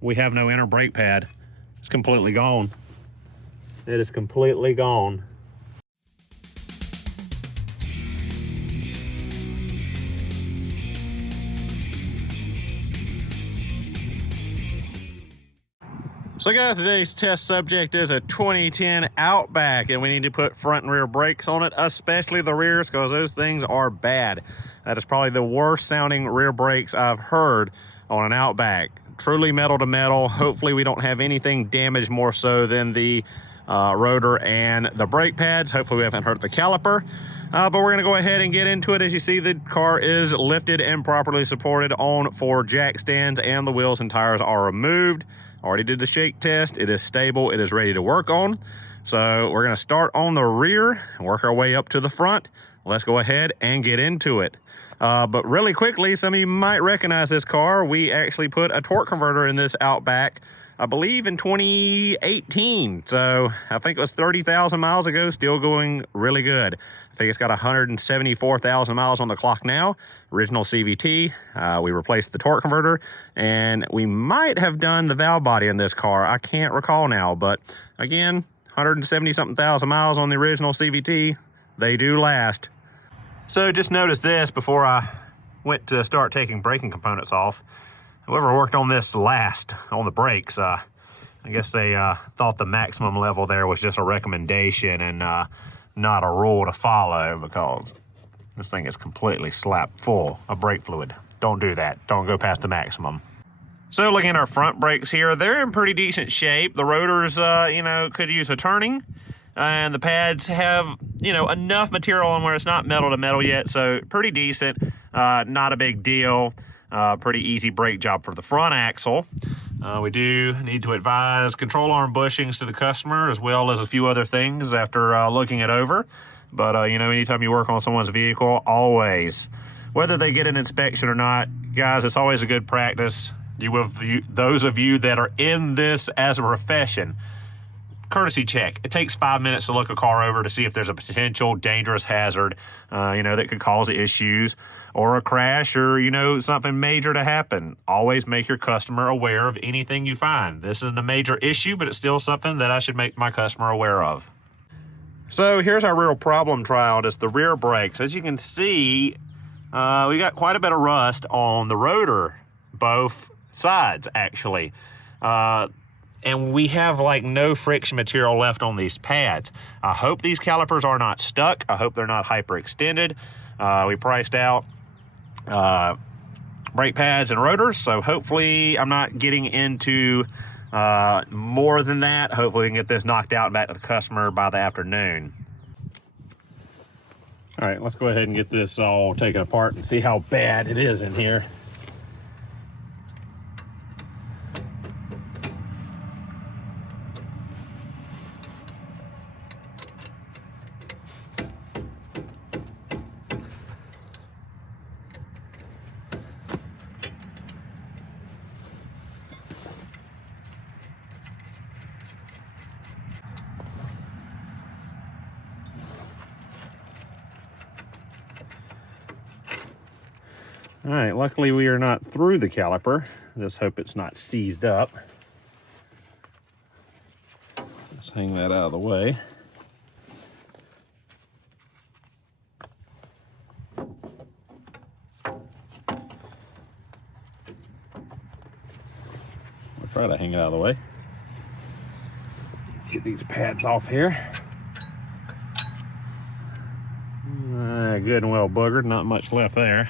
we have no inner brake pad. It's completely gone. It is completely gone. So guys, today's test subject is a 2010 Outback, and we need to put front and rear brakes on it, especially the rears, because those things are bad. That is probably the worst sounding rear brakes I've heard on an Outback. Truly metal to metal. Hopefully we don't have anything damaged more so than the rotor and the brake pads. Hopefully we haven't hurt the caliper. But we're gonna go ahead and get into it. As you see, the car is lifted and properly supported on 4 jack stands, and the wheels and tires are removed. Already did the shake test. It is stable. It is ready to work on. So we're gonna start on the rear and work our way up to the front. Let's go ahead and get into it. But really quickly, some of you might recognize this car. We actually put a torque converter in this Outback, I believe in 2018. So I think it was 30,000 miles ago, still going really good. I think it's got 174,000 miles on the clock now. Original CVT. We replaced the torque converter, and we might have done the valve body in this car. I can't recall now, but again, 170 something thousand miles on the original CVT. They do last. So just notice this before I went to start taking braking components off. Whoever worked on this last on the brakes, I guess they thought the maximum level there was just a recommendation and not a rule to follow, because this thing is completely slapped full of brake fluid. Don't do that. Don't go past the maximum. So looking at our front brakes here, they're in pretty decent shape. The rotors, you know, could use a turning. And the pads have, you know, enough material on where it's not metal to metal yet, so pretty decent, not a big deal. Pretty easy brake job for the front axle. We do need to advise control arm bushings to the customer, as well as a few other things after looking it over. But, you know, anytime you work on someone's vehicle, always, whether they get an inspection or not, guys, it's always a good practice. Those of you that are in this as a profession, courtesy check. It takes 5 minutes to look a car over to see if there's a potential dangerous hazard, you know, that could cause issues or a crash or, you know, something major to happen. Always make your customer aware of anything you find. This isn't a major issue, but it's still something that I should make my customer aware of. So here's our real problem child. It's the rear brakes. As you can see, we got quite a bit of rust on the rotor, both sides actually. And we have like no friction material left on these pads. I hope these calipers are not stuck. I hope they're not hyperextended. We priced out brake pads and rotors, so hopefully I'm not getting into more than that. Hopefully we can get this knocked out and back to the customer by the afternoon. All right, let's go ahead and get this all taken apart and see how bad it is in here. All right, luckily we are not through the caliper. Just hope it's not seized up. Let's hang that out of the way. I'll try to hang it out of the way. Get these pads off here. Good and well boogered, not much left there.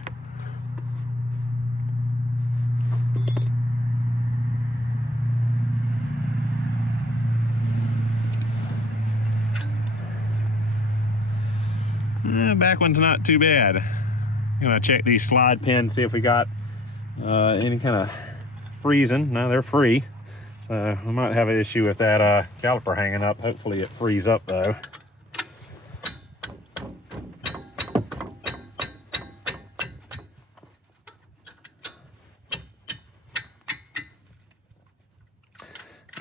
Back one's not too bad. I'm gonna check these slide pins, see if we got any kind of freezing. No, they're free. We might have an issue with that caliper hanging up. Hopefully it frees up though.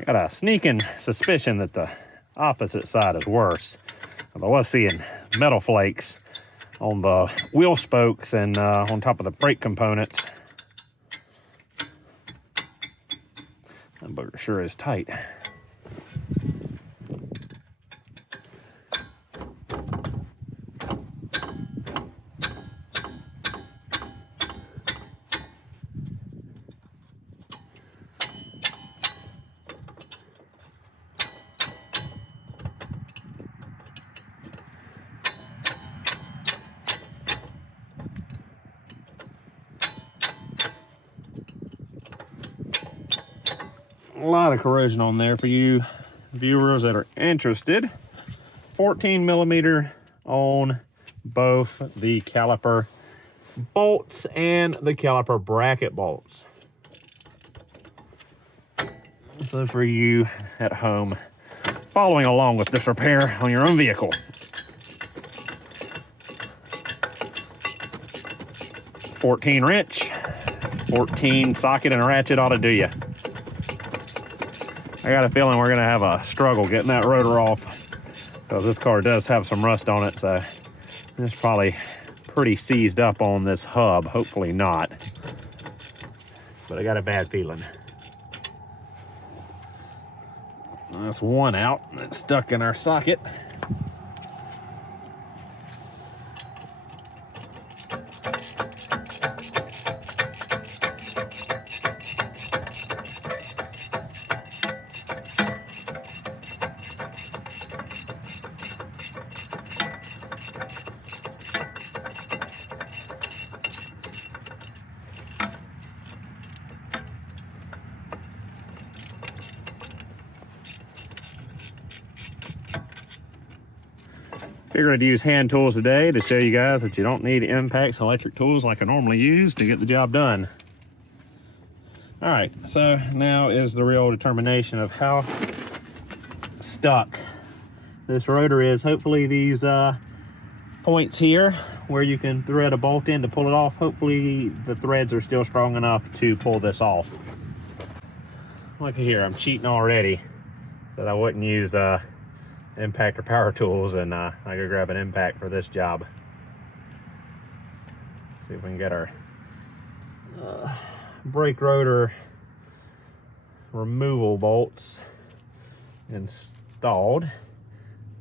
Got a sneaking suspicion that the opposite side is worse. I was seeing metal flakes on the wheel spokes and on top of the brake components. That bugger sure is tight. A lot of corrosion on there for you viewers that are interested. 14 millimeter on both the caliper bolts and the caliper bracket bolts. So for you at home following along with this repair on your own vehicle. 14 wrench, 14 socket and a ratchet ought to do you. I got a feeling we're gonna have a struggle getting that rotor off because this car does have some rust on it, so it's probably pretty seized up on this hub. Hopefully not, but I got a bad feeling. That's one out that's stuck in our socket. Figured I'd use hand tools today to show you guys that you don't need impacts and electric tools like I normally use to get the job done. All right, so now is the real determination of how stuck this rotor is. Hopefully these points here where you can thread a bolt in to pull it off, hopefully the threads are still strong enough to pull this off. Look here, I'm cheating already that I wouldn't use impact or power tools, and I go grab an impact for this job. See if we can get our brake rotor removal bolts installed,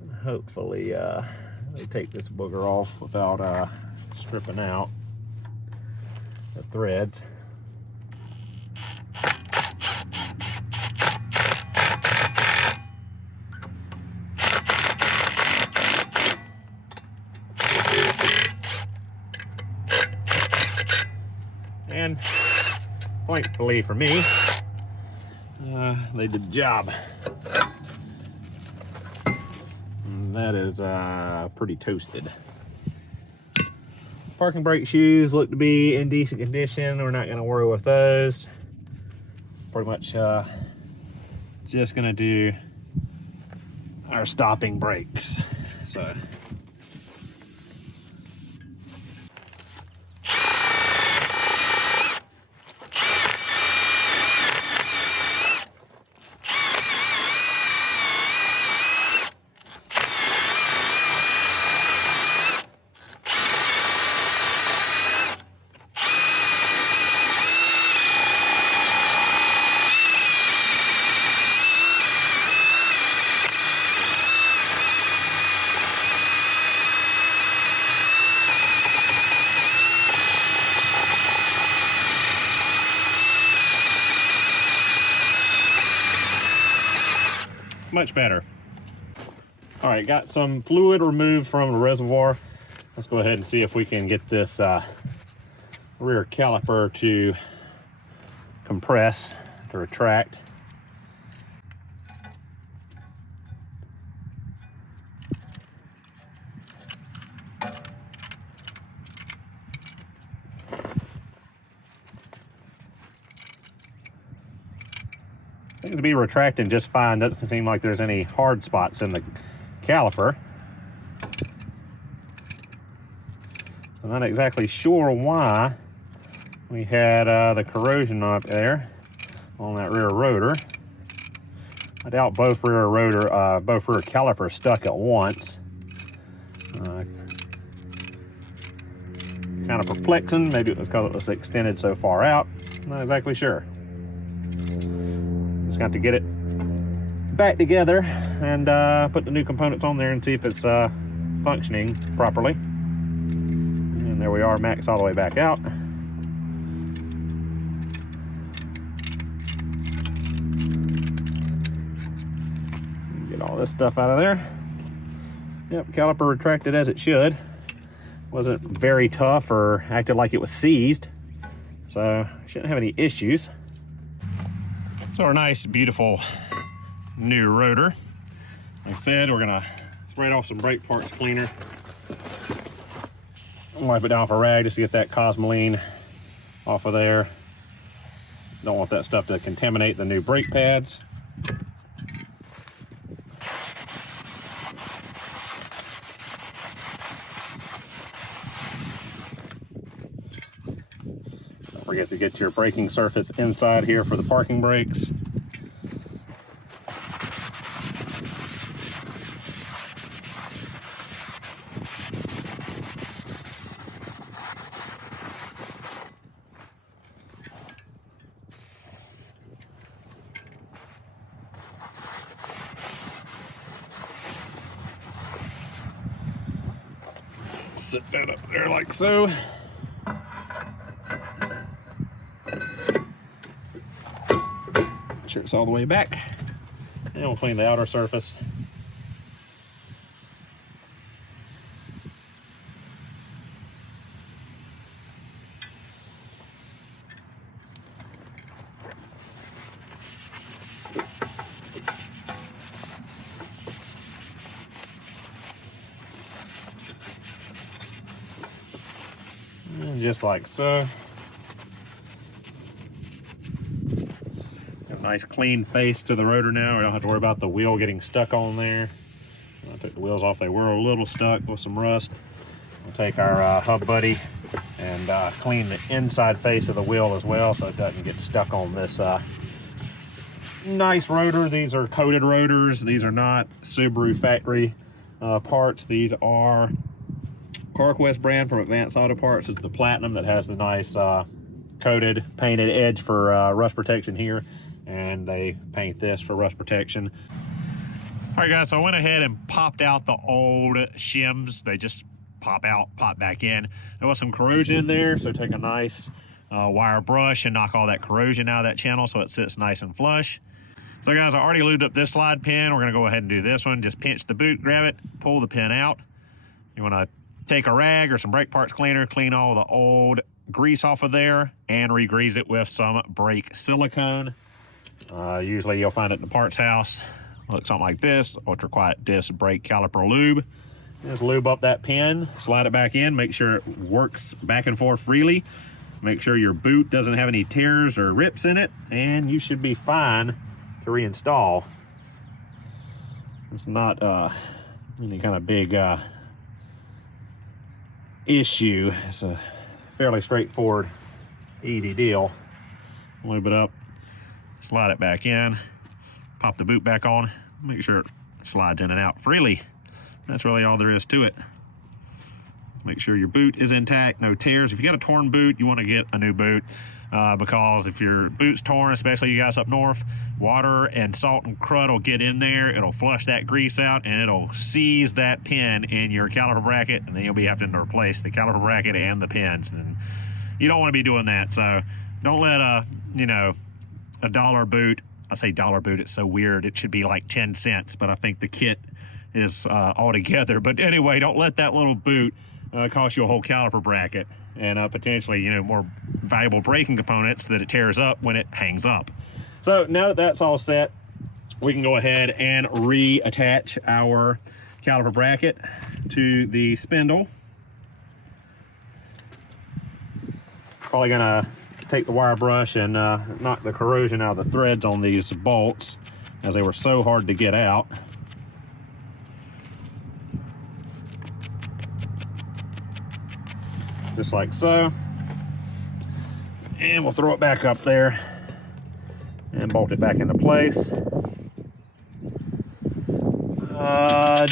and hopefully they take this booger off without stripping out the threads. And thankfully for me, they did the job. And that is pretty toasted. Parking brake shoes look to be in decent condition. We're not going to worry with those. Pretty much just going to do our stopping brakes. So. Much better. All right, got some fluid removed from the reservoir. Let's go ahead and see if we can get this rear caliper to compress, to retract. Seems to be retracting just fine. Doesn't seem like there's any hard spots in the caliper. I'm not exactly sure why we had the corrosion up there on that rear rotor. I doubt both rear calipers stuck at once. Kind of perplexing. Maybe it was because it was extended so far out. Not exactly sure. Just got to get it back together and put the new components on there and see if it's functioning properly. And there we are, max all the way back out. Get all this stuff out of there. Yep, caliper retracted as it should. Wasn't very tough or acted like it was seized, so shouldn't have any issues. So our nice, beautiful new rotor. Like I said, we're gonna spray off some brake parts cleaner. Wipe it down with a rag just to get that cosmoline off of there. Don't want that stuff to contaminate the new brake pads. Don't forget to get your braking surface inside here for the parking brakes. Sit that up there like so. Make sure it's all the way back. And we'll clean the outer surface. And just like so. Got a nice clean face to the rotor now. We don't have to worry about the wheel getting stuck on there. I took the wheels off, they were a little stuck with some rust. We'll take our hub buddy and clean the inside face of the wheel as well so it doesn't get stuck on this nice rotor. These are coated rotors. These are not Subaru factory parts. These are CarQuest brand from Advanced Auto Parts. It's the platinum that has the nice coated painted edge for rust protection here, and they paint this for rust protection. All right guys, so I went ahead and popped out the old shims. They just pop out, pop back in. There was some corrosion in there, so take a nice wire brush and knock all that corrosion out of that channel so it sits nice and flush. So guys, I already lubed up this slide pin. We're gonna go ahead and do this one. Just pinch the boot, grab it, pull the pin out. You wanna take a rag or some brake parts cleaner, clean all the old grease off of there and re-grease it with some brake silicone. Usually you'll find it in the parts house. Looks something like this, ultra quiet disc brake caliper lube. Just lube up that pin, slide it back in, make sure it works back and forth freely. Make sure your boot doesn't have any tears or rips in it, and you should be fine to reinstall. It's not any kind of big issue. It's a fairly straightforward, easy deal. Lube it up, slide it back in, pop the boot back on, make sure it slides in and out freely. That's really all there is to it. Make sure your boot is intact, no tears. If you got a torn boot, you want to get a new boot because if your boot's torn, especially you guys up north, water and salt and crud will get in there. It'll flush that grease out and it'll seize that pin in your caliper bracket, and then you'll be having to replace the caliper bracket and the pins. And you don't want to be doing that. So don't let a $1 boot, I say dollar boot, it's so weird. It should be like 10 cents, but I think the kit is all together. But anyway, don't let that little boot cost you a whole caliper bracket and potentially, more valuable braking components that it tears up when it hangs up. So now that that's all set, we can go ahead and reattach our caliper bracket to the spindle. Probably gonna take the wire brush and knock the corrosion out of the threads on these bolts, as they were so hard to get out. Just like so. And we'll throw it back up there and bolt it back into place.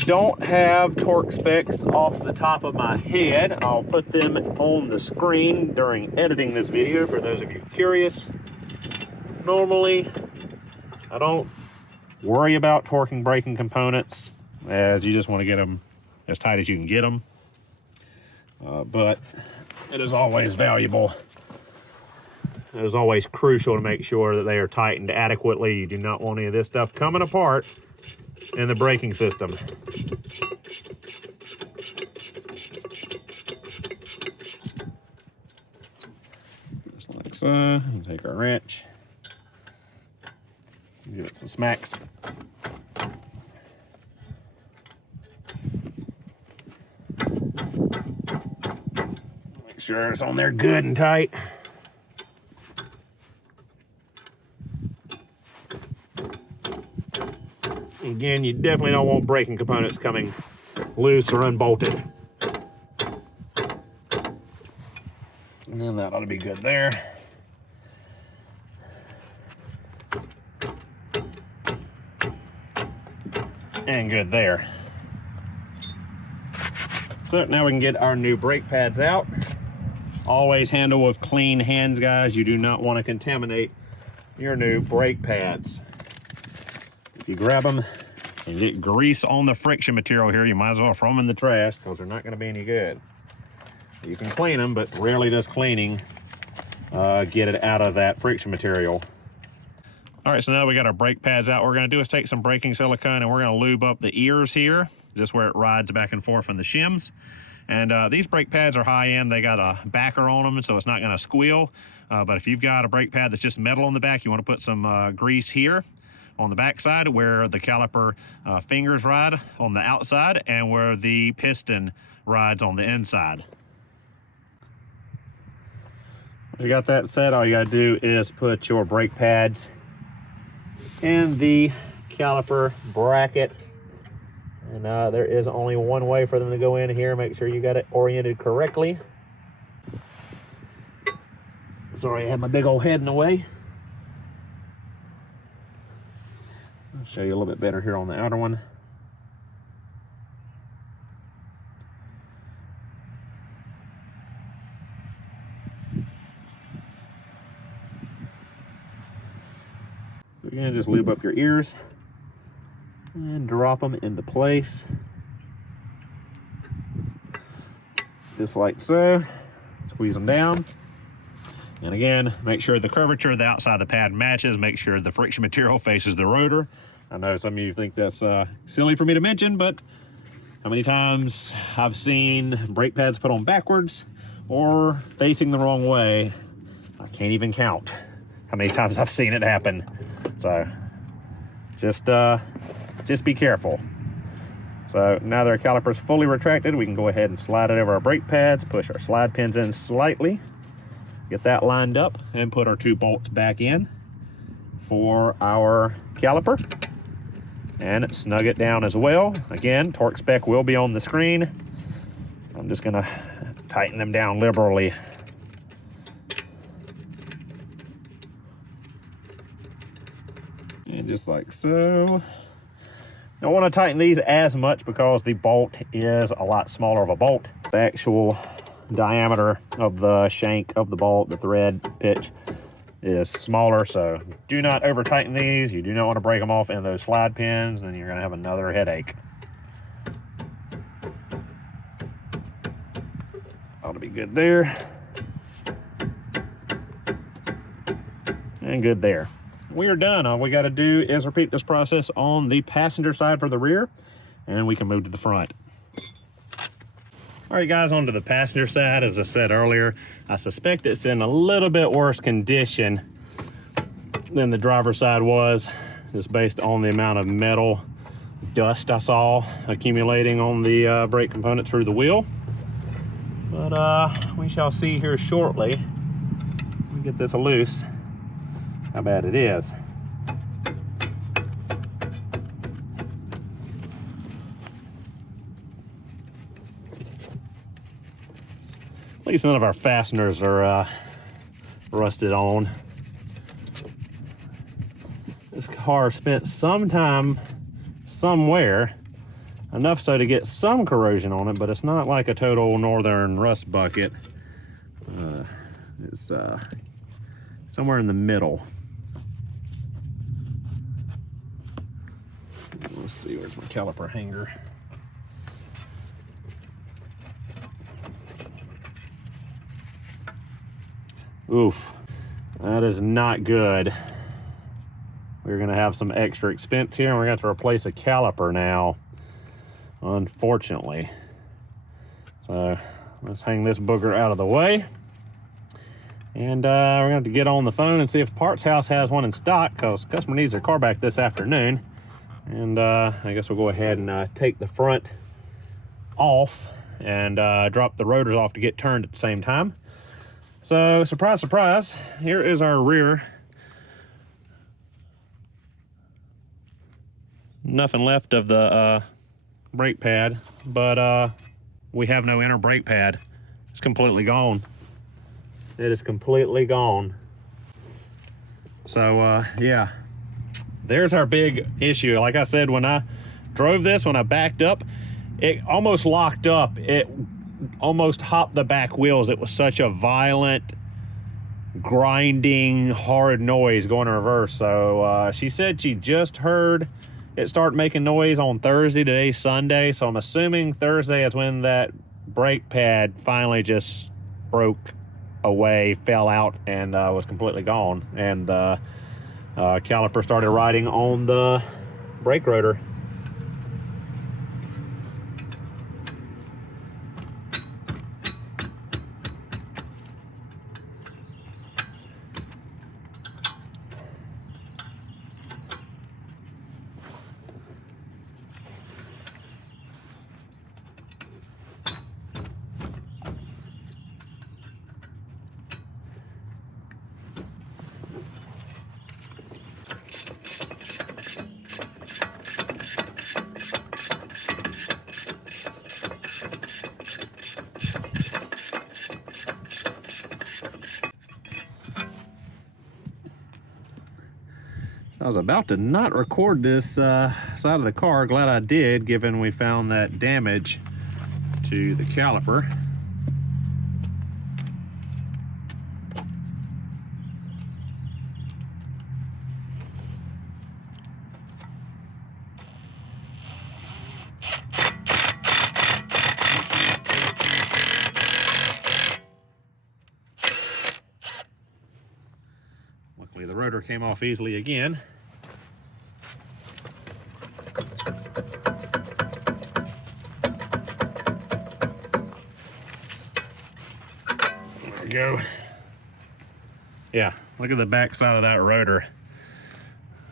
Don't have torque specs off the top of my head. I'll put them on the screen during editing this video for those of you curious. Normally, I don't worry about torquing braking components, as you just want to get them as tight as you can get them. But it is always valuable. It is always crucial to make sure that they are tightened adequately. You do not want any of this stuff coming apart in the braking system. Just like so. Take our wrench, give it some smacks. Make sure it's on there good and tight. Again, you definitely don't want braking components coming loose or unbolted. And then that ought to be good there. And good there. So now we can get our new brake pads out. Always handle with clean hands, guys. You do not want to contaminate your new brake pads. If you grab them and get grease on the friction material here, you might as well throw them in the trash because they're not going to be any good. You can clean them, but rarely does cleaning get it out of that friction material. All right, so now we got our brake pads out. What we're going to do is take some braking silicone and we're going to lube up the ears here, just where it rides back and forth on the shims. And these brake pads are high end. They got a backer on them, so it's not going to squeal. But if you've got a brake pad that's just metal on the back, you want to put some grease here on the back side where the caliper fingers ride on the outside and where the piston rides on the inside. Once you got that set, all you got to do is put your brake pads in the caliper bracket. And there is only one way for them to go in here. Make sure you got it oriented correctly. Sorry, I had my big old head in the way. I'll show you a little bit better here on the outer one. So you're gonna just lube up your ears and drop them into place. Just like so. Squeeze them down. And again, make sure the curvature of the outside of the pad matches. Make sure the friction material faces the rotor. I know some of you think that's silly for me to mention, but how many times I've seen brake pads put on backwards or facing the wrong way, I can't even count how many times I've seen it happen. So just be careful. So now that our caliper's fully retracted, we can go ahead and slide it over our brake pads, push our slide pins in slightly, get that lined up, and put our 2 bolts back in for our caliper. And snug it down as well. Again, torque spec will be on the screen. I'm just gonna tighten them down liberally. And just like so. Don't want to tighten these as much because the bolt is a lot smaller of a bolt. The actual diameter of the shank of the bolt, the thread pitch, is smaller, so do not over tighten these. You do not want to break them off in those slide pins, then you're going to have another headache. Ought to be good there. And good there. We are done. All we got to do is repeat this process on the passenger side for the rear, and we can move to the front. All right, guys, on to the passenger side. As I said earlier, I suspect it's in a little bit worse condition than the driver's side was, just based on the amount of metal dust I saw accumulating on the brake component through the wheel. But we shall see here shortly, when we get this loose, how bad it is. At least none of our fasteners are rusted on. This car spent some time somewhere, enough so to get some corrosion on it, but it's not like a total northern rust bucket. It's somewhere in the middle. Let's see, where's my caliper hanger? Oof, that is not good. We're gonna have some extra expense here, and we're gonna have to replace a caliper now, unfortunately. So let's hang this booger out of the way. And we're gonna have to get on the phone and see if Parts House has one in stock, because customer needs their car back this afternoon. And I guess we'll go ahead and take the front off and drop the rotors off to get turned at the same time. So surprise, surprise, here is our rear. Nothing left of the brake pad, but we have no inner brake pad. It's completely gone. It is completely gone. So yeah, there's our big issue. Like I said, when I drove this, when I backed up, it almost locked up. It almost hopped the back wheels. It was such a violent, grinding, hard noise going in reverse. So she said she just heard it start making noise on Thursday. Today's Sunday, so I'm assuming Thursday is when that brake pad finally just broke away, fell out, and was completely gone. And the caliper started riding on the brake rotor. I was about to not record this side of the car. Glad I did, given we found that damage to the caliper. Luckily, the rotor came off easily again. There we go. Yeah, look at the back side of that rotor.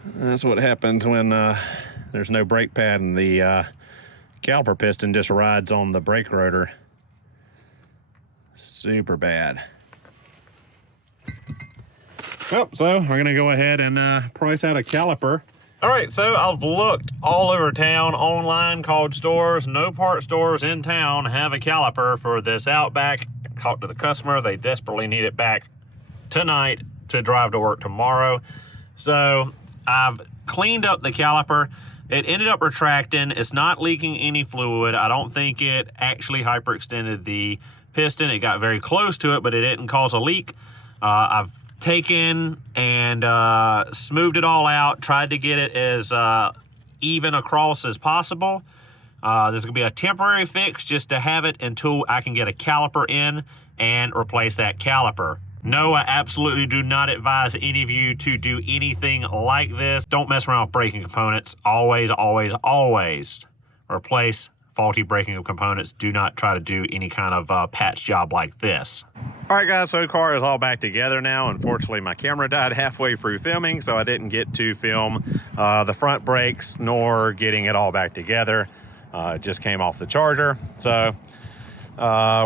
That's what happens when there's no brake pad and the caliper piston just rides on the brake rotor. Super bad. Well, so we're gonna go ahead and price out a caliper. All right, so I've looked all over town, online, called stores. No part stores in town have a caliper for this Outback. Talked to the customer, they desperately need it back tonight to drive to work tomorrow. So I've cleaned up the caliper. It ended up retracting. It's not leaking any fluid. I don't think it actually hyperextended the piston. It got very close to it, but it didn't cause a leak. I've taken and smoothed it all out, tried to get it as even across as possible. This will be a temporary fix just to have it until I can get a caliper in and replace that caliper. No, I absolutely do not advise any of you to do anything like this. Don't mess around with braking components. Always, always, always replace faulty braking components. Do not try to do any kind of patch job like this. All right, guys, so the car is all back together now. Unfortunately, my camera died halfway through filming, so I didn't get to film the front brakes nor getting it all back together. It just came off the charger. So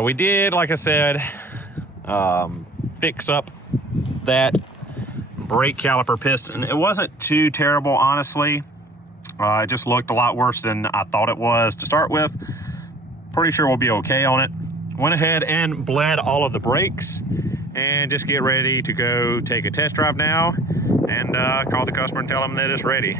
we did, like I said, fix up that brake caliper piston. It wasn't too terrible, honestly. It just looked a lot worse than I thought it was to start with. Pretty sure we'll be okay on it. Went ahead and bled all of the brakes and just get ready to go take a test drive now and call the customer and tell them that it's ready.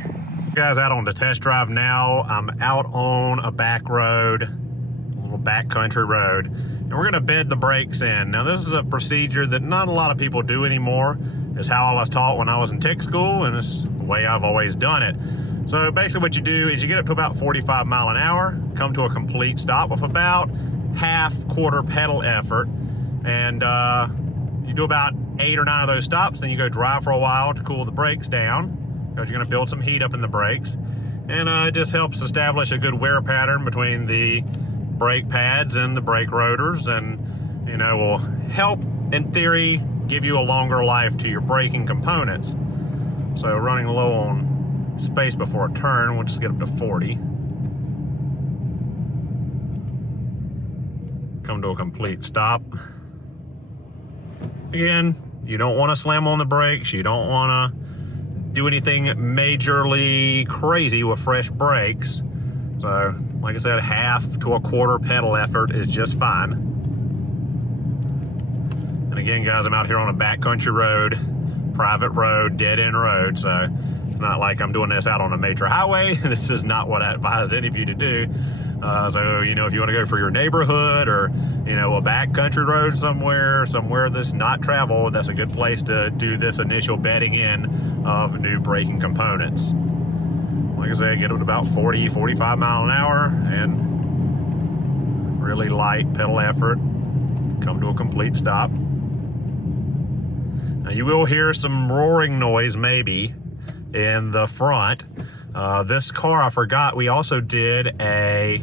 Guys, out on the test drive now. I'm out on a back road, a little back country road, and we're gonna bed the brakes in. Now, this is a procedure that not a lot of people do anymore. It's how I was taught when I was in tech school, and it's the way I've always done it. So basically what you do is you get up to about 45 mile an hour, come to a complete stop with about quarter pedal effort, and you do about 8 or 9 of those stops, then you go drive for a while to cool the brakes down, because you're gonna build some heat up in the brakes. And it just helps establish a good wear pattern between the brake pads and the brake rotors, and you know, will help, in theory, give you a longer life to your braking components. So running low on space before a turn, we'll just get up to 40. Come to a complete stop. Again, you don't want to slam on the brakes. You don't want to do anything majorly crazy with fresh brakes. So, like I said, half to a quarter pedal effort is just fine. And again, guys, I'm out here on a backcountry road, private road, dead-end road, so it's not like I'm doing this out on a major highway. This is not what I advise any of you to do. So, you know, if you want to go for your neighborhood, or, you know, a backcountry road somewhere that's not traveled, that's a good place to do this initial bedding in of new braking components. Like I said, get up to about 40, 45 mile an hour, and really light pedal effort, come to a complete stop. Now you will hear some roaring noise maybe in the front. This car, I forgot, we also did a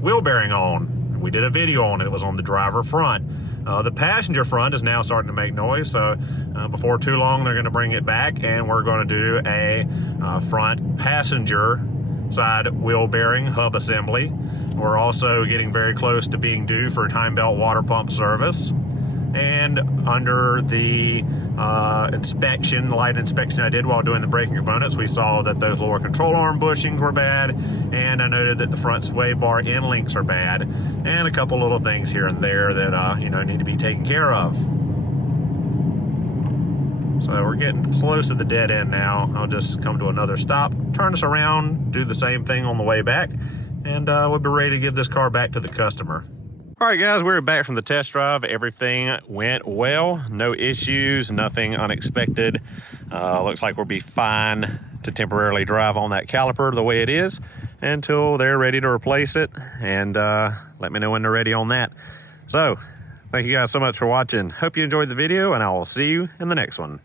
wheel bearing on. We did a video on it. It was on the driver front. The passenger front is now starting to make noise, so before too long they're going to bring it back, and we're going to do a front passenger side wheel bearing hub assembly. We're also getting very close to being due for time belt water pump service. And under the light inspection I did while doing the braking components, we saw that those lower control arm bushings were bad, and I noted that the front sway bar end links are bad, and a couple little things here and there that you know, need to be taken care of. So we're getting close to the dead end now. I'll just come to another stop, turn us around, do the same thing on the way back, and we'll be ready to give this car back to the customer. All right, guys, we're back from the test drive. Everything went well, no issues, nothing unexpected. Looks like we'll be fine to temporarily drive on that caliper the way it is until they're ready to replace it, and let me know when they're ready on that. So thank you guys so much for watching. Hope you enjoyed the video, and I will see you in the next one.